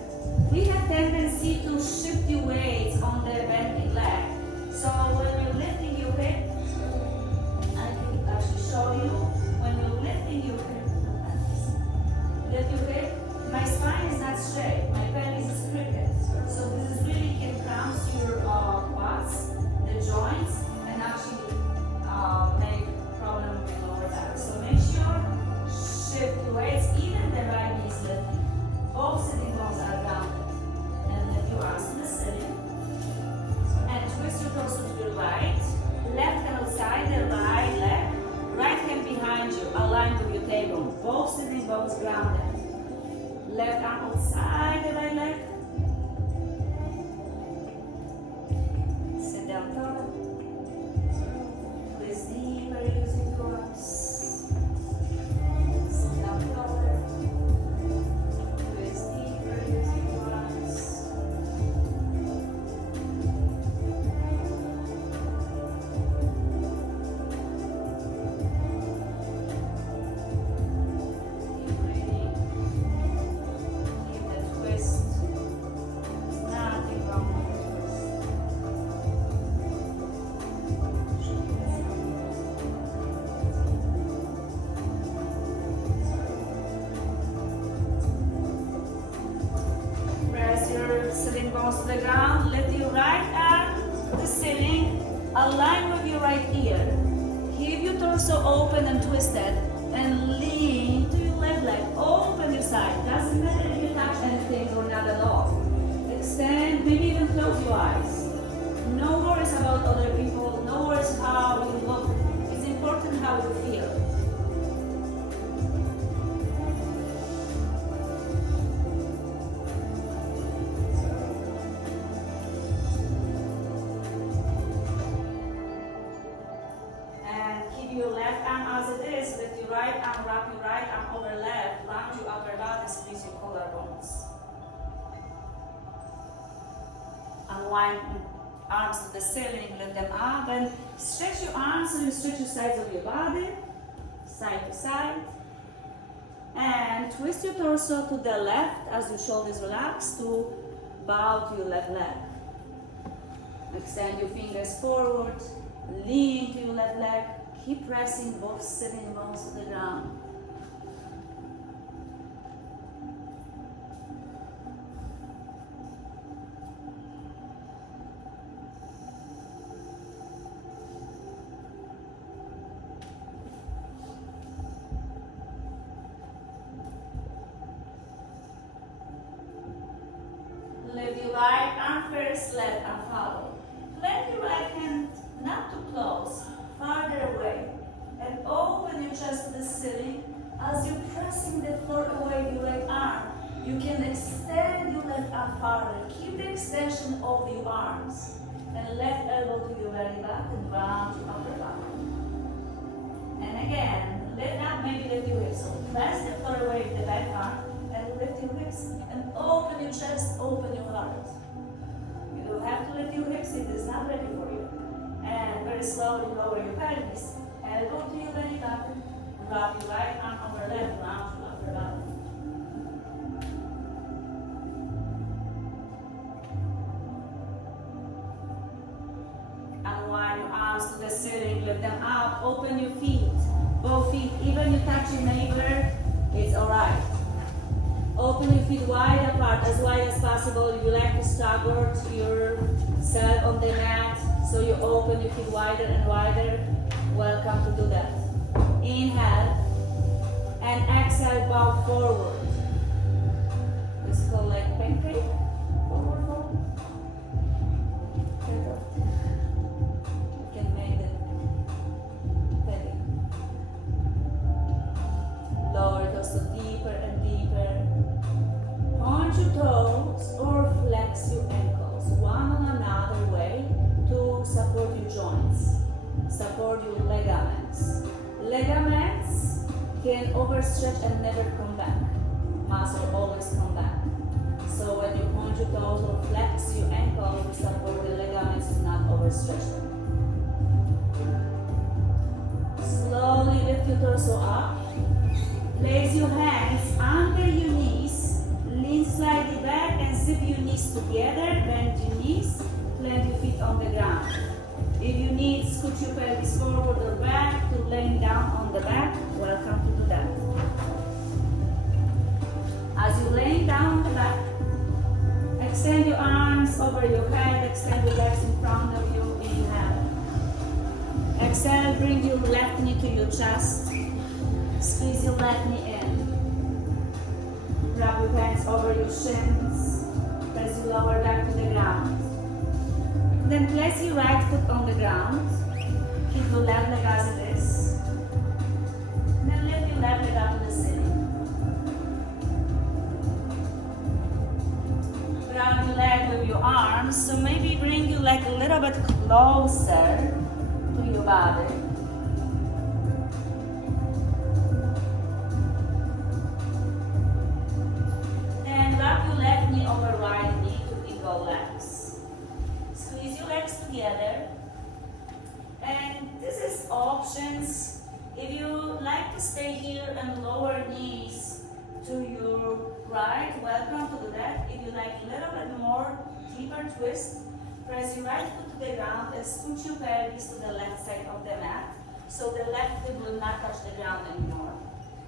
we have tendency to shift your weights on the bending leg. So when you're lifting your hip, I can actually show you, when you're lifting your hip, lift your hip, my spine is not straight, my pelvis is crooked. So this is really can cramp your quads, the joints, and actually make problem with lower back. So make sure shift your weights, even the right knee is lifting. Both sitting bones are grounded. And lift your arms to the ceiling. And twist your torso to your right. Left hand outside the right leg. Right hand behind you, aligned with your tailbone. Both sitting bones grounded. Left arm outside the right leg. Sit down tall. Twist deeper using your arms. Sit down taller. Twist deeper using your arms. Keep breathing. Keep the twist. There's nothing wrong with the twist. Press your sitting bones to the ground. Lift your right arm to the ceiling. Align with your right ear. Keep your torso open and twisted. And lean to your left leg. Open your side. Doesn't matter if you touch anything or not at all. Extend, maybe even close your eyes. No worries about other people. No worries how you look. It's important how you feel. And keep your left arm as it is. Lift your right arm, wrap your right arm over left. Round your upper body, squeeze your collarbones. Unwind arms to the ceiling, lift them up, and stretch your arms and you stretch the sides of your body, side to side. And twist your torso to the left as your shoulders relax to bow to your left leg. Extend your fingers forward, lean to your left leg, keep pressing both sitting bones to the ground. Lift your right arm first, left arm follow. Let your right hand not too close, farther away. And open your chest to the ceiling. As you're pressing the floor away with your right arm, you can extend your left arm farther. Keep the extension of your arms. And left elbow to your belly button, round your upper body. And again, lift up, maybe lift your hips. So press the floor away with the back arm. And lift your hips and open your chest, open your heart. You don't have to lift your hips if it's not ready for you. And very slowly lower your pelvis. Elbow to your belly button. Wrap your right arm over left, round your upper body. Unwind your arms to the ceiling, lift them up, open your feet. Both feet, even you touch your neighbor, it's alright. Open your feet wide apart, as wide as possible. You like to stagger yourself on the mat, so you open your feet wider and wider. Welcome to do that. Inhale. And exhale, bow forward. This is called like pancake. Forward fold. You can make it steady. Lower it also deeper and deeper. Point your toes or flex your ankles. One on another way to support your joints. Support your ligaments. Ligaments can overstretch and never come back. Muscle always come back. So when you point your toes or flex your ankles, you support the ligaments to not overstretch them. Slowly lift your torso up. Place your hands under your knees. Lean slightly back and zip your knees together. Bend your knees. Plant your feet on the ground. If you need, scoot your pelvis forward or back to laying down on the back. Welcome to do that. As you're laying down on the back, extend your arms over your head, extend your legs in front of you. Inhale. Exhale, bring your left knee to your chest. Squeeze your left knee in. Wrap your hands over your shins. Press your lower back to the ground. Then place your right foot on the ground. Keep your left leg as it is. Then lift your left leg up to the ceiling. Grab your leg with your arms. So maybe bring your leg a little bit closer to your body. Then wrap your left knee over right knee to eagle legs. Squeeze your legs together. And this is options. If you like to stay here and lower knees to your right, welcome to do that. If you like a little bit more deeper twist, press your right foot to the ground and scoot your pelvis to the left side of the mat. So the left foot will not touch the ground anymore.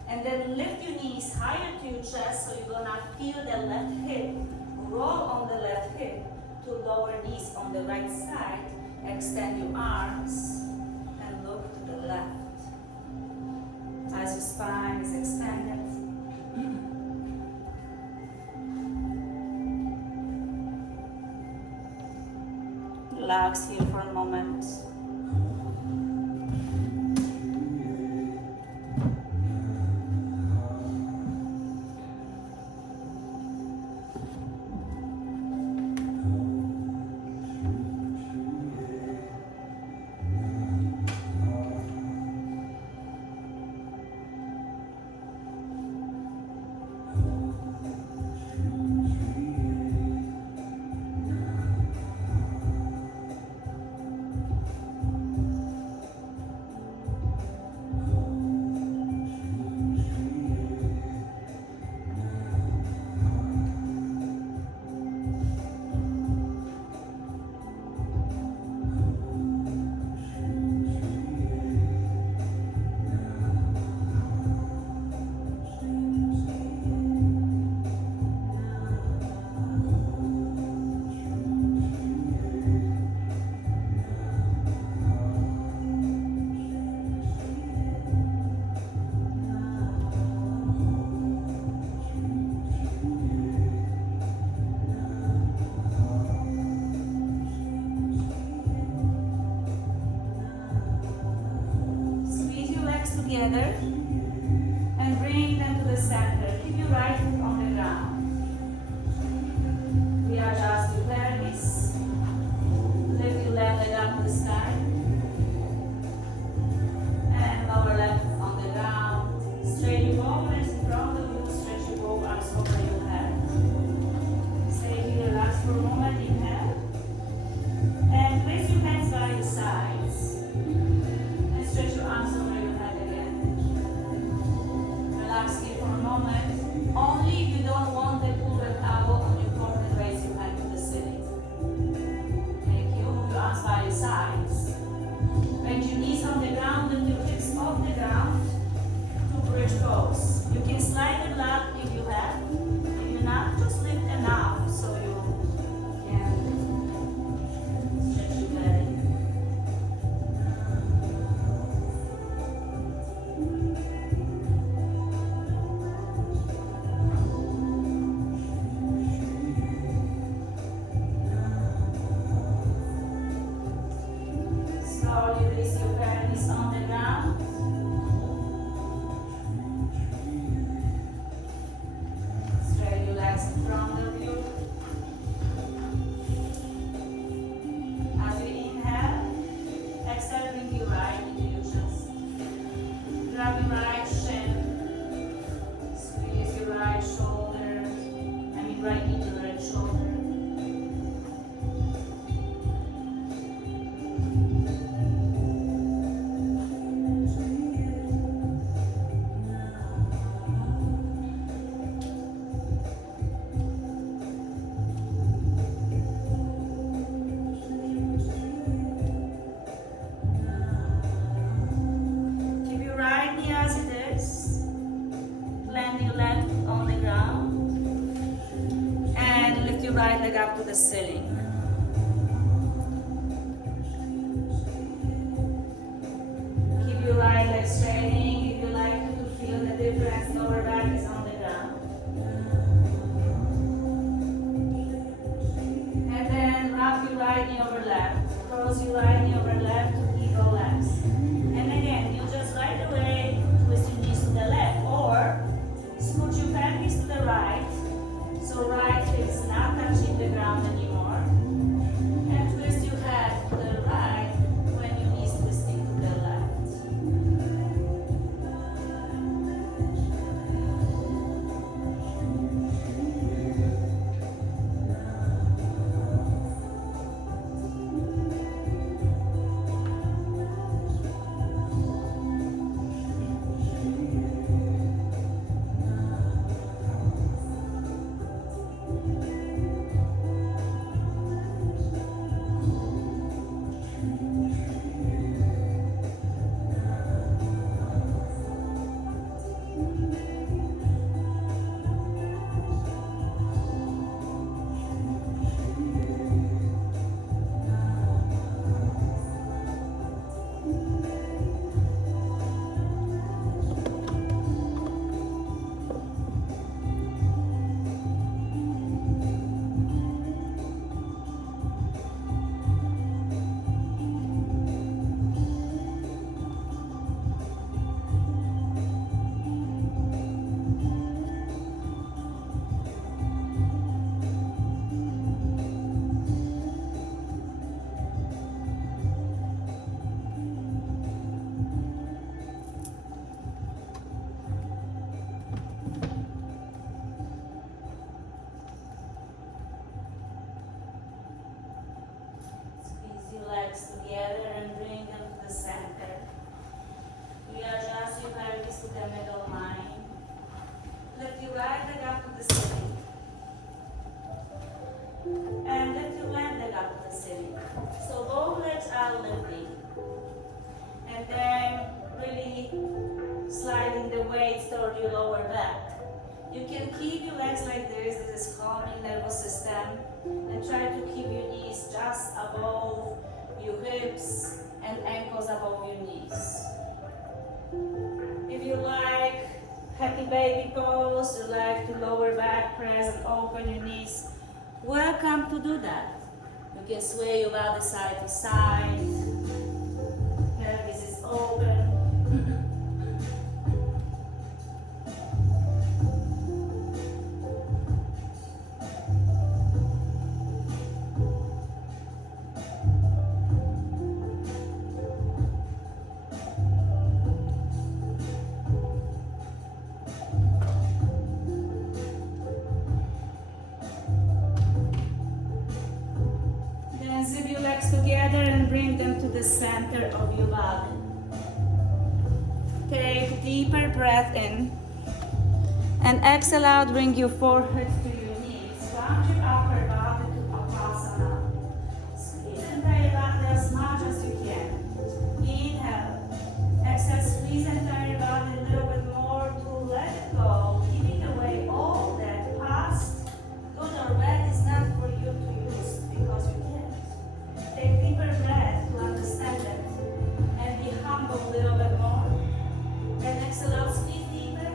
And then lift your knees higher to your chest so you're gonna feel the left hip. Roll on the left hip to lower knees on the right side. Extend your arms and look to the left as your spine is extended. Relax here for a moment. Together and bring them to the center. Keep your right foot on the ground. Readjust your pelvis. Lift your left leg up to the sky. And lower left on the ground. Straighten your ball legs in front of you. Stretch your both arms over your head. Stay here, relax for a moment. Inhale. And place your hands by your sides. And stretch your arms over your head again. right knee to the right shoulder. Keep your right knee as it is. Land your left on the ground. And lift your right leg up to the ceiling. Keep your right leg straining. If you like to feel the difference, lower back is on the ground. And then wrap your right knee over left. Cross your right knee over left to eagle legs. And again, you just right away twist your knees to the left or scoot your pelvis to the right. So right hip is not touching the ground anymore. And twist your head to the right when your knees twisting to the left. Squeeze your legs together and bring them to the center. Readjust your pelvis to the middle line. Lift your right leg up to the ceiling. And lift your left leg up to the ceiling. So both legs are lifting. And then really sliding the weights toward your lower back. You can keep your legs like this is calming nervous system. And try to keep your knees just above your hips and ankles above your knees. If you like happy baby pose, you like to lower back press and open your knees, welcome to do that. You can sway your body side to side. Pelvis is open. Zip your legs together and bring them to the center of your body. Take a deeper breath in. And exhale out, bring your forehead to your knees. Round your upper body to Upasana. Squeeze entire body as much as you can. Inhale. Exhale, squeeze entire body a little bit more to let it go. Giving away all that past, good or bad, is not for you to use because you can't. Take deeper breath to understand it and be humble a little bit more. And exhale out, squeeze deeper.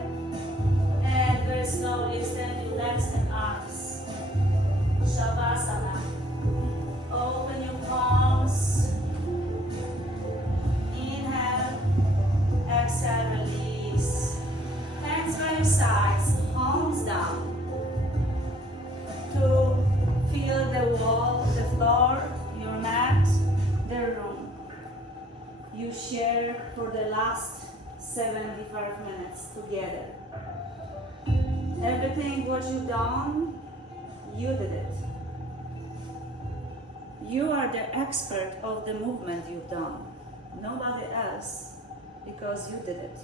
And very slowly extend your legs and arms. Shavasana. Open your palms. Inhale. Exhale, release. Hands by your sides, palms down. To feel the wall, the floor, your mat, the room. You share for the last 75 minutes together. Everything what you've done You did it. You are the expert of the movement you've done. Nobody else, because you did it.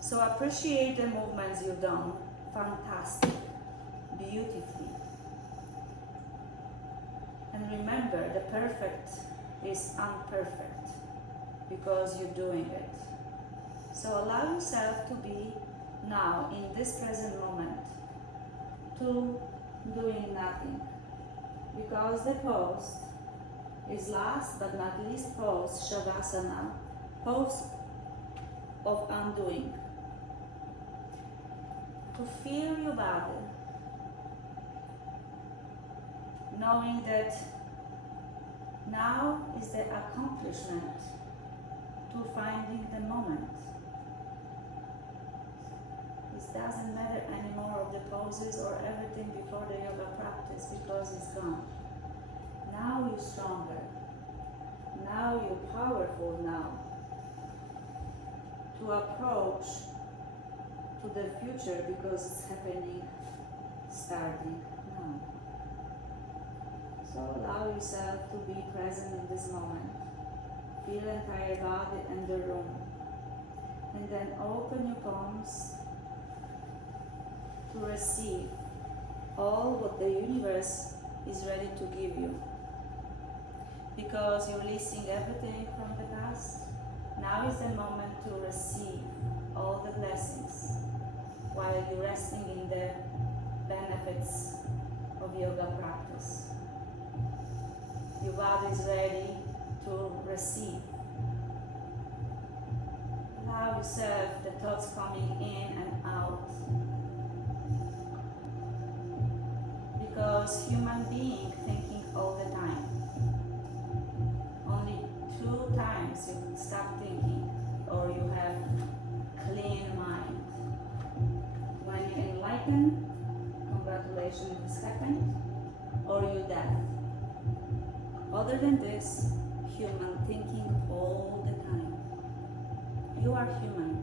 So appreciate the movements you've done. Fantastic. Beautifully. And remember, the perfect is imperfect because you're doing it. So allow yourself to be now, in this present moment, to doing nothing. Because the pose is last but not least pose, Shavasana, pose of undoing. To feel your body, knowing that now is the accomplishment to finding the moment. It doesn't matter anymore of the poses or everything before the yoga practice because it's gone. Now you're stronger. Now you're powerful now to approach to the future because it's happening, starting now. So allow yourself to be present in this moment. Feel the entire body and the room. And then open your palms to receive all what the universe is ready to give you. Because you're releasing everything from the past, now is the moment to receive all the blessings while you're resting in the benefits of yoga practice. Your body is ready to receive. Allow yourself the thoughts coming in and out. Because human being thinking all the time. Only 2 times you stop thinking or you have clean mind. When you enlighten, congratulations, this happened, or you death. Other than this, human thinking all the time. You are human.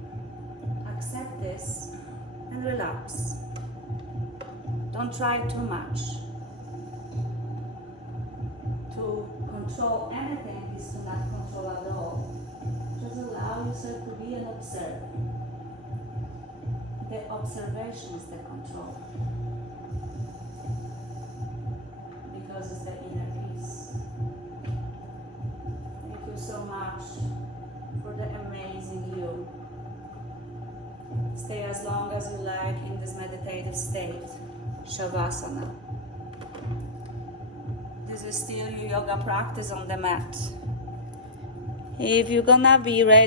Accept this and relax. Don't try too much. To control anything is to not control at all. Just allow yourself to be an observer. The observation is the control. Because it's the inner peace. Thank you so much for the amazing you. Stay as long as you like in this meditative state. Shavasana. This is still your yoga practice on the mat. If you're gonna be ready